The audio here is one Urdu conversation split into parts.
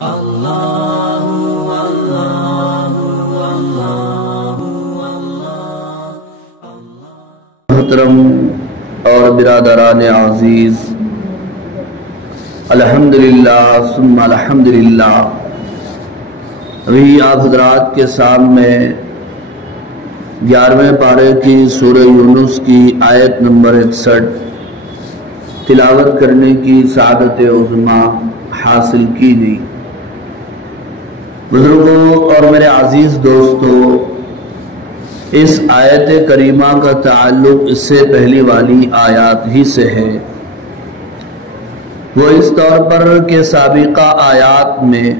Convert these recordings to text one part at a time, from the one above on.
محترم اور برادران عزیز، الحمدللہ ثم الحمدللہ، ابھی آپ حضرات کے سامنے 11ویں پارے کی سورہ یونس کی آیت نمبر 61 تلاوت کرنے کی سعادت عظمیٰ حاصل کی گئی۔ بزرگوں اور میرے عزیز دوستو، اس آیت کریمہ کا تعلق اس سے پہلی والی آیات ہی سے ہے۔ وہ اس طور پر کہ سابقہ آیات میں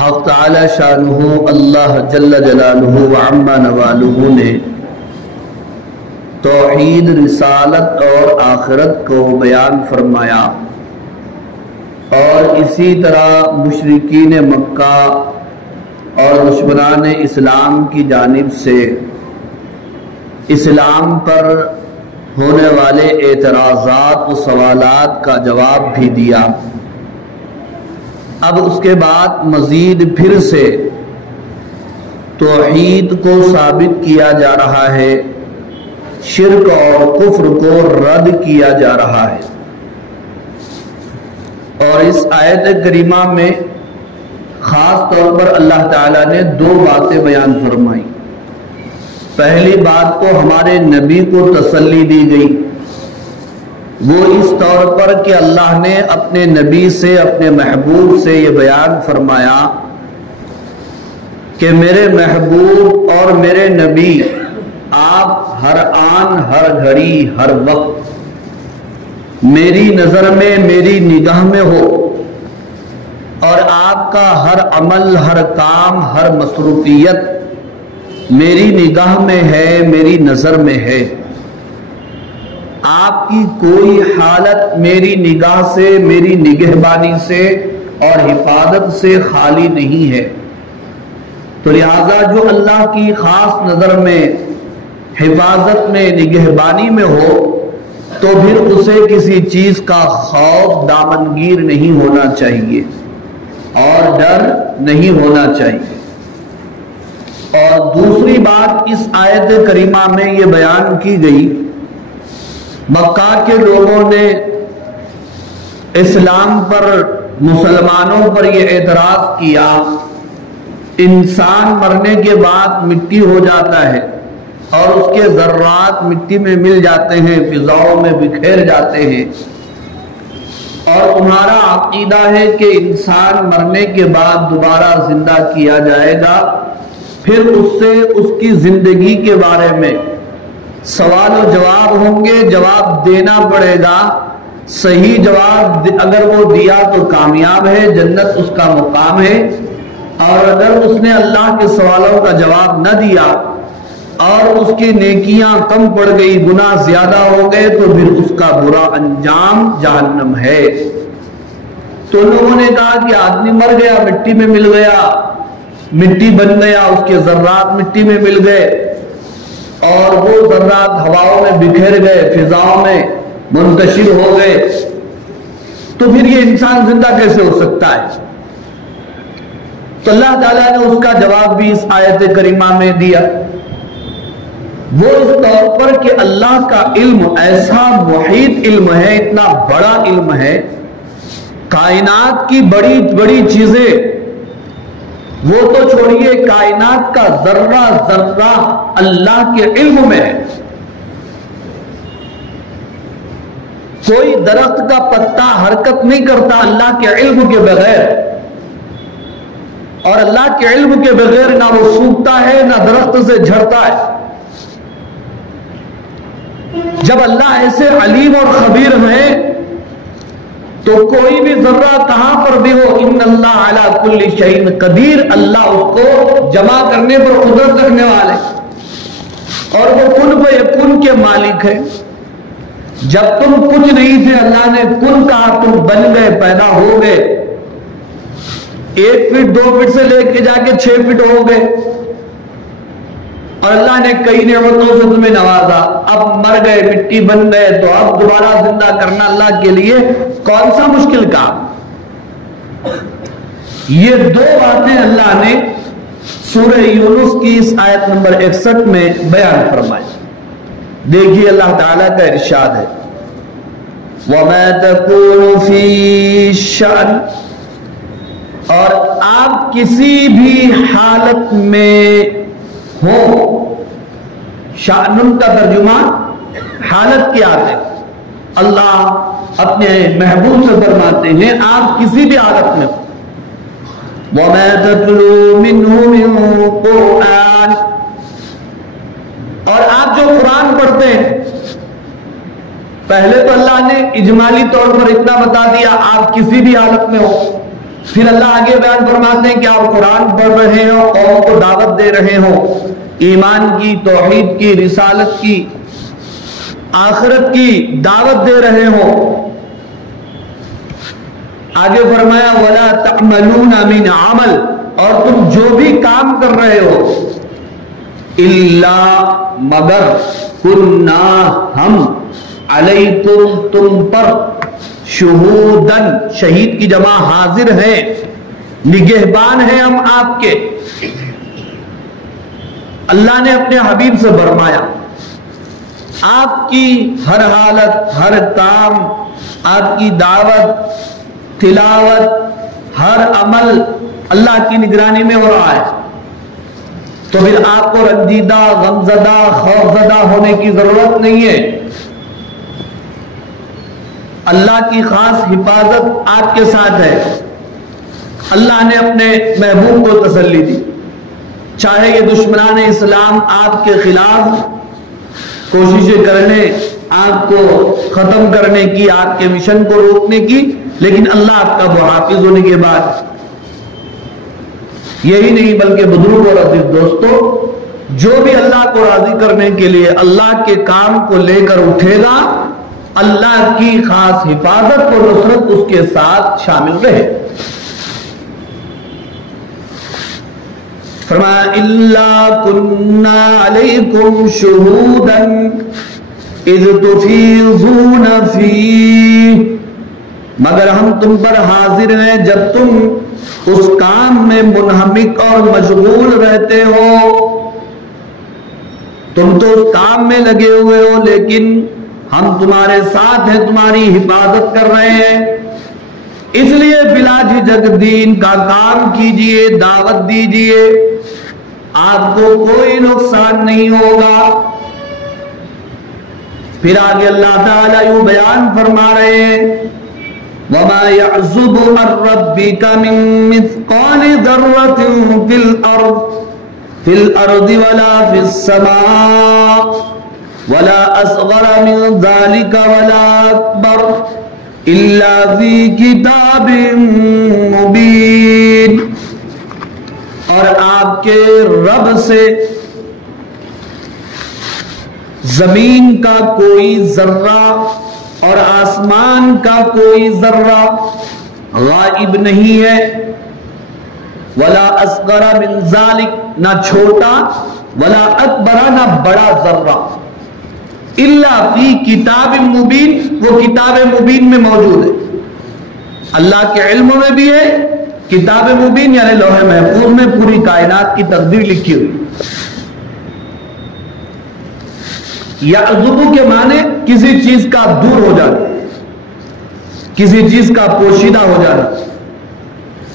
حق تعالی شانہ اللہ جل جلالہ وعم نوالہ نے توحید، رسالت اور آخرت کو بیان فرمایا، اور اسی طرح مشرکین مکہ اور دشمنان اسلام کی جانب سے اسلام پر ہونے والے اعتراضات و سوالات کا جواب بھی دیا۔ اب اس کے بعد مزید پھر سے توحید کو ثابت کیا جا رہا ہے، شرک اور کفر کو رد کیا جا رہا ہے۔ اور اس آیت کریمہ میں خاص طور پر اللہ تعالیٰ نے 2 باتیں بیان فرمائی۔ پہلی بات تو ہمارے نبی کو تسلی دی گئی، وہ اس طور پر کہ اللہ نے اپنے نبی سے، اپنے محبوب سے یہ بیان فرمایا کہ میرے محبوب اور میرے نبی، آپ ہر آن، ہر گھڑی، ہر وقت میری نظر میں، میری نگاہ میں ہو، اور آپ کا ہر عمل، ہر کام، ہر مصروفیت میری نگاہ میں ہے، میری نظر میں ہے۔ آپ کی کوئی حالت میری نگاہ سے، میری نگہبانی سے اور حفاظت سے خالی نہیں ہے۔ تو لہذا جو اللہ کی خاص نظر میں، حفاظت میں، نگہبانی میں ہو، تو پھر اسے کسی چیز کا خوف، دامنگیر نہیں ہونا چاہیے اور ڈر نہیں ہونا چاہیے۔ اور دوسری بات اس آیت کریمہ میں یہ بیان کی گئی، مکہ کے لوگوں نے اسلام پر، مسلمانوں پر یہ اعتراض کیا، انسان مرنے کے بعد مٹی ہو جاتا ہے اور اس کے ذرات مٹی میں مل جاتے ہیں، فضاؤں میں بکھیر جاتے ہیں، اور تمہارا عقیدہ ہے کہ انسان مرنے کے بعد دوبارہ زندہ کیا جائے گا، پھر اس سے اس کی زندگی کے بارے میں سوال و جواب ہوں گے، جواب دینا پڑے گا۔ صحیح جواب اگر وہ دیا تو کامیاب ہے، جنت اس کا مقام ہے، اور اگر اس نے اللہ کے سوالوں کا جواب نہ دیا اور اس کی نیکیاں کم پڑ گئی، گناہ زیادہ ہو گئے، تو پھر اس کا برا انجام جہنم ہے۔ تو لوگوں نے کہا کہ آدمی مر گیا، مٹی میں مل گیا، مٹی بن گیا، اس کے ذرات مٹی میں مل گئے، اور وہ ذرات ہواؤں میں بکھر گئے، فضاؤں میں منتشر ہو گئے، تو پھر یہ انسان زندہ کیسے ہو سکتا ہے؟ تو اللہ تعالیٰ نے اس کا جواب بھی اس آیت کریمہ میں دیا، وہ اس طور پر کہ اللہ کا علم ایسا محیط علم ہے، اتنا بڑا علم ہے، کائنات کی بڑی بڑی چیزیں، وہ تو چھوڑیے، کائنات کا ذرہ ذرہ اللہ کے علم میں ہے۔ کوئی درخت کا پتا حرکت نہیں کرتا اللہ کے علم کے بغیر، اور اللہ کے علم کے بغیر نہ وہ سوکھتا ہے، نہ درخت سے جھڑتا ہے۔ جب اللہ ایسے علیم اور خبیر ہیں تو کوئی بھی ذرہ کہاں پر بھی ہو، ان اللہ علی کل شیء قدیر، اللہ اس کو جمع کرنے پر قدرت رکھنے والے، اور وہ کن فیکون کے مالک ہے۔ جب تم کچھ نہیں تھے، اللہ نے کن کہا، تم بن گئے، پیدا ہو گئے، 1 فٹ 2 فٹ سے لے کے جا کے 6 فٹ ہو گئے، اور اللہ نے کئی نعمتوں سے تمہیں نوازا، اب مر گئے، مٹی بن گئے، تو اب دوبارہ زندہ کرنا اللہ کے لیے کون سا مشکل کام؟ یہ دو باتیں اللہ نے سورہ یونس کی اس آیت نمبر 61 میں بیان فرمائی. دیکھیے اللہ تعالیٰ کا ارشاد ہے وَمَا تَكُونُ فِي شَأْنٍ، اور آپ کسی بھی حالت میں ہو. شأن کا ترجمہ حالت کیا ہے؟ اللہ اپنے محبوب سے فرماتے ہیں آپ کسی بھی حالت میں ہو. وَمَا تَتْلُو مِنْهُ مِنْ قُرْآنٍ، اور آپ جو قرآن پڑھتے ہیں. پہلے تو اللہ نے اجمالی طور پر اتنا بتا دیا آپ کسی بھی حالت میں ہو. پھر اللہ آگے بیان فرماتے ہیں کہ آپ قرآن پڑھ رہے ہو، قوم کو دعوت دے رہے ہو، ایمان کی، توحید کی، رسالت کی، آخرت کی دعوت دے رہے ہو. آگے فرمایا وَلَا تَعْمَلُونَ مِنْ عَمَلٍ، اور تم جو بھی کام کر رہے ہو إِلَّا مگر كُنَّا ہم علیکم تم پر شہودن، شہید کی جمع حاضر ہے، نگہبان ہیں ہم آپ کے. اللہ نے اپنے حبیب سے فرمایا آپ کی ہر حالت، ہر کام، آپ کی دعوت، تلاوت، ہر عمل اللہ کی نگرانی میں ہو رہا ہے. تو پھر آپ کو رنجیدہ، غمزدہ، خوفزدہ ہونے کی ضرورت نہیں ہے. اللہ کی خاص حفاظت آپ کے ساتھ ہے. اللہ نے اپنے محبوب کو تسلی دی. چاہے یہ دشمنان اسلام آپ کے خلاف کوششیں کرنے، آپ کو ختم کرنے کی، آپ کے مشن کو روکنے کی، لیکن اللہ آپ کا محافظ ہونے کے بعد. یہی نہیں بلکہ بزرگ اور عزیز دوستو، جو بھی اللہ کو راضی کرنے کے لیے اللہ کے کام کو لے کر اٹھے گا، اللہ کی خاص حفاظت اور نصرت اس کے ساتھ شامل رہے. فرمایا اِلَّا كُنَّا عَلَيْكُمْ شُهُودًا إِذْ تُفِيضُونَ فِيهِ، مگر ہم تم پر حاضر ہیں جب تم اس کام میں منہمک اور مشغول رہتے ہو. تم تو اس کام میں لگے ہوئے ہو لیکن ہم تمہارے ساتھ ہیں، تمہاری حفاظت کر رہے ہیں. اس لیے بلا جھجک دین کا کام کیجئے، دعوت دیجئے، آپ کو کوئی نقصان نہیں ہوگا. پھر آگے اللہ تعالیٰ یوں بیان فرما رہے ہیں وَمَا يَعْزُبُ عَنْ رَبِّكَ مِن مِّثْقَالِ ذَرَّةٍ فِي الْأَرْضِ وَلَا فِي السَّمَاءِ وَلَا أَصْغَرَ مِن ذَلِكَ وَلَا أَكْبَرَ إِلَّا فِي كِتَابٍ مُبِينٍ. اور آپ کے رب سے زمین کا کوئی ذرہ اور آسمان کا کوئی ذرہ غائب نہیں ہے. وَلَا أَصْغَرَ مِن ذَلِكَ، نہ چھوٹا، وَلَا أَكْبَرَ، نہ بڑا ذرہ، الا فی کتاب مبین، وہ کتاب مبین میں موجود ہے. اللہ کے علم میں بھی ہے. کتاب مبین یعنی لوح محفوظ میں پوری کائنات کی تقدیر لکھی ہوئی. یعذب کے معنی کسی چیز کا دور ہو جانا، کسی چیز کا پوشیدہ ہو جانا.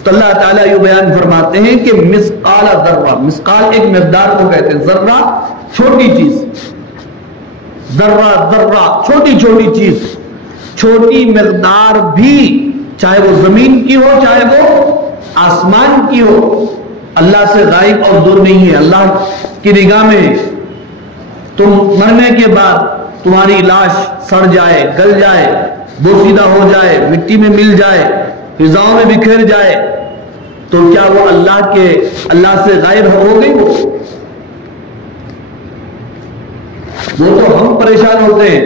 تو اللہ تعالیٰ یہ بیان فرماتے ہیں کہ مثقال ذرہ، مثقال ایک مقدار کو کہتے ہیں، ذرہ چھوٹی چیز، ذرہ ذرہ چھوٹی چھوٹی چیز، چھوٹی مقدار بھی، چاہے وہ زمین کی ہو چاہے وہ آسمان کی ہو، اللہ سے غائب اور دور نہیں ہے. اللہ کی نگاہ میں تم مرنے کے بعد تمہاری لاش سڑ جائے، گل جائے، بوسیدہ ہو جائے، مٹی میں مل جائے، فضاؤں میں بکھر جائے، تو کیا وہ اللہ سے غائب ہو گئی؟ وہ تو ہم پریشان ہوتے ہیں،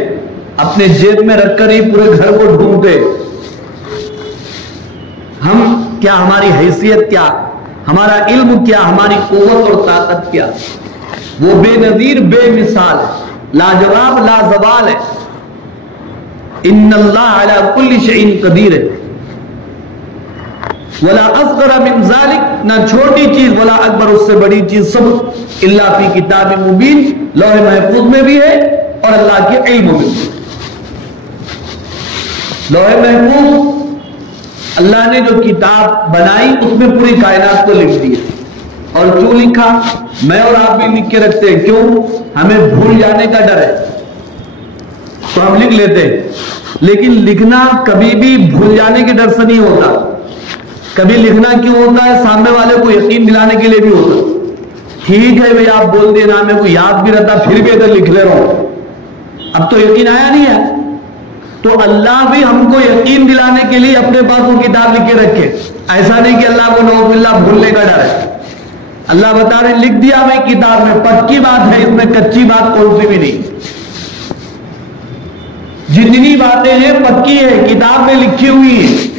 اپنے جیب میں رکھ کر ہی پورے گھر کو ڈھونڈتے. ہم کیا، ہماری حیثیت کیا، ہمارا علم کیا، ہماری قوت اور طاقت کیا؟ وہ بے نظیر، بے مثال ہے، لاجواب، لازوال ہے. ان اللہ علی کل شیء قدیر ہے. ولا اصغر من ذلك، نہ چھوٹی چیز ولا اکبر اس سے بڑی چیز، سب الا فی کتاب مبین، لوح محفوظ میں بھی ہے اور اللہ کے علم میں بھی۔ لوح محفوظ اللہ نے جو کتاب بنائی اس میں پوری کائنات کو لکھ دیا، اور کیوں لکھا؟ میں اور آپ بھی لکھ کے رکھتے ہیں، کیوں؟ ہمیں بھول جانے کا ڈر ہے تو ہم لکھ لیتے ہیں، لیکن لکھنا کبھی بھی بھول جانے کے ڈر سے نہیں ہوتا۔ کبھی لکھنا کیوں ہوتا ہے؟ سامنے والے کو یقین دلانے کے لیے بھی ہوتا۔ ٹھیک ہے بھئی آپ بول دینا، میں کو یاد بھی رہتا پھر بھی ادھر لکھ لے رہا ہوں، اب تو یقین آیا نہیں ہے، تو اللہ بھی ہم کو یقین دلانے کے لیے اپنے پاس وہ کتاب لکھ کے رکھے۔ ایسا نہیں کہ اللہ کو نعوذ باللہ بھولنے کا ڈر ہے۔ اللہ بتا رہے لکھ دیا میں کتاب میں، پکی بات ہے، اس میں کچی بات کون سی بھی نہیں، جتنی باتیں ہیں پکی ہے، کتاب میں لکھی ہوئی ہے۔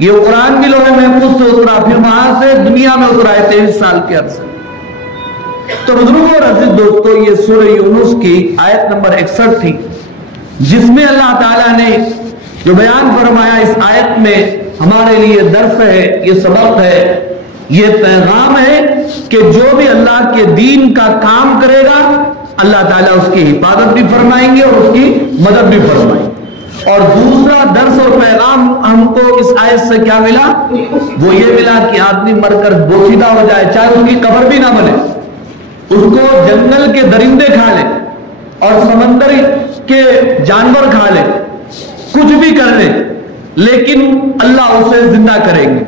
یہ قرآن بھی لوح محفوظ سے اترا، پھر وہاں سے دنیا میں اترا ہے 23 سال کے عرصے۔ تو بزرگوں اور عزیز دوستو، یہ سورہ یونس کی آیت نمبر 61 تھی، جس میں اللہ تعالیٰ نے جو بیان فرمایا، اس آیت میں ہمارے لیے درس ہے، یہ سبق ہے، یہ پیغام ہے کہ جو بھی اللہ کے دین کا کام کرے گا اللہ تعالیٰ اس کی حفاظت بھی فرمائیں گے اور اس کی مدد بھی فرمائیں گے۔ اور دوسرا درس اور پیغام ہم کو اس آیت سے کیا ملا؟ وہ یہ ملا کہ آدمی مر کر بوسیدہ ہو جائے، چاہے اس کی قبر بھی نہ بنے، اس کو جنگل کے درندے کھا لیں اور سمندر کے جانور کھا لیں، کچھ بھی کر لیں، لیکن اللہ اسے زندہ کریں گے۔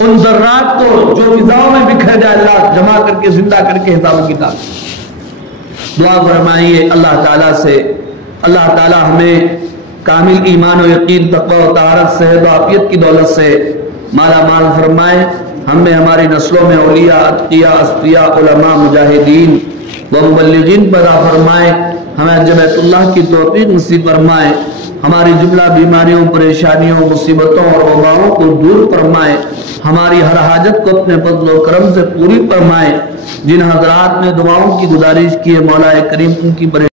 ان ذرات کو جو فضاؤں میں بکھر جائے اللہ جمع کر کے زندہ کر کے حساب و کتاب۔ دعا فرمائیے اللہ تعالیٰ سے، اللہ تعالیٰ ہمیں کامل ایمان و یقین، تقوی و طہارت، صحت و عافیت کی دولت سے مالا مال فرمائے، ہمیں ہماری نسلوں میں اولیاء، اتقیاء، اصفیاء، علماء، مجاہدین و مبلغین پیدا فرمائے، ہمیں جمعیت اللہ کی توفیق نصیب فرمائے، ہماری جملہ بیماریوں، پریشانیوں، مصیبتوں اور وباؤں کو دور فرمائے، ہماری ہر حاجت کو اپنے فضل و کرم سے پوری فرمائے۔ جن حضرات نے دعاؤں کی گزارش کی ہے مولا کریم ان کی